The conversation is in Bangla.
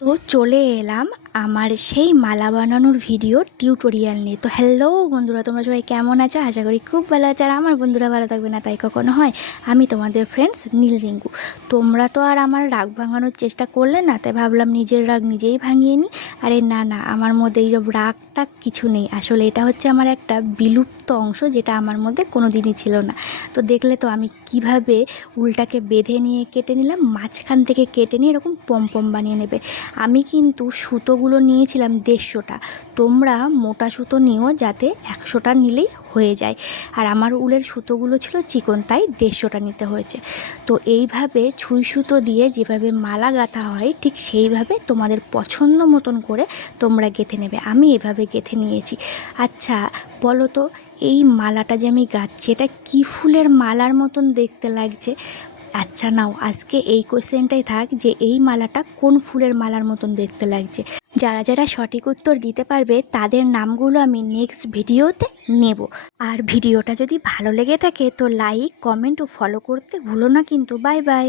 তো চলে এলাম আমার সেই মালা বানানোর ভিডিও টিউটোরিয়াল নিয়ে। তো হ্যালো বন্ধুরা, তোমরা সবাই কেমন আছো? আশা করি খুব ভালো আছো। আর আমার বন্ধুরা ভালো থাকবে না তাই কখনো হয়? আমি তোমাদের ফ্রেন্ডস নীল রিঙ্কু। তোমরা তো আর আমার রাগ ভাঙানোর চেষ্টা করলে না, তাই ভাবলাম নিজের রাগ নিজেই ভাঙিয়ে নিই। আরে না না, আমার মধ্যে এইসব রাগটা কিছু নেই। আসলে এটা হচ্ছে আমার একটা বিলুপ্ত অংশ, যেটা আমার মধ্যে কোনো দিনই ছিল না। তো দেখলে তো আমি কিভাবে উলটাকে বেঁধে নিয়ে কেটে নিলাম, মাঝখান থেকে কেটে নিয়ে এরকম পম বানিয়ে নেবে। আমি কিন্তু সুতোগুলো নিয়েছিলাম 150টা। তোমরা মোটা সুতো নিও, যাতে 100টা নিলেই হয়ে যায়। আর আমার উলের সুতোগুলো ছিল চিকন, তাই 150টা নিতে হয়েছে। তো এইভাবে ছুঁই সুতো দিয়ে যেভাবে মালা গাঁথা হয়, ঠিক সেইভাবে তোমাদের পছন্দ মতন করে তোমরা গেঁথে নেবে। আমি এভাবে গেঁথে নিয়েছি। আচ্ছা বলো তো, এই মালাটা যে আমি গাঁথছি, এটা কী ফুলের মালার মতন দেখতে লাগছে? আচ্ছা নাও, আজকে এই কোশ্চেনটাই থাক যে এই মালাটা কোন ফুলের মালার মতন দেখতে লাগছে। যারা যারা সঠিক উত্তর দিতে পারবে তাদের নামগুলো আমি নেক্সট ভিডিওতে নেব। আর ভিডিওটা যদি ভালো লেগে থাকে তো লাইক, কমেন্ট ও ফলো করতে ভুলো না কিন্তু। Bye bye.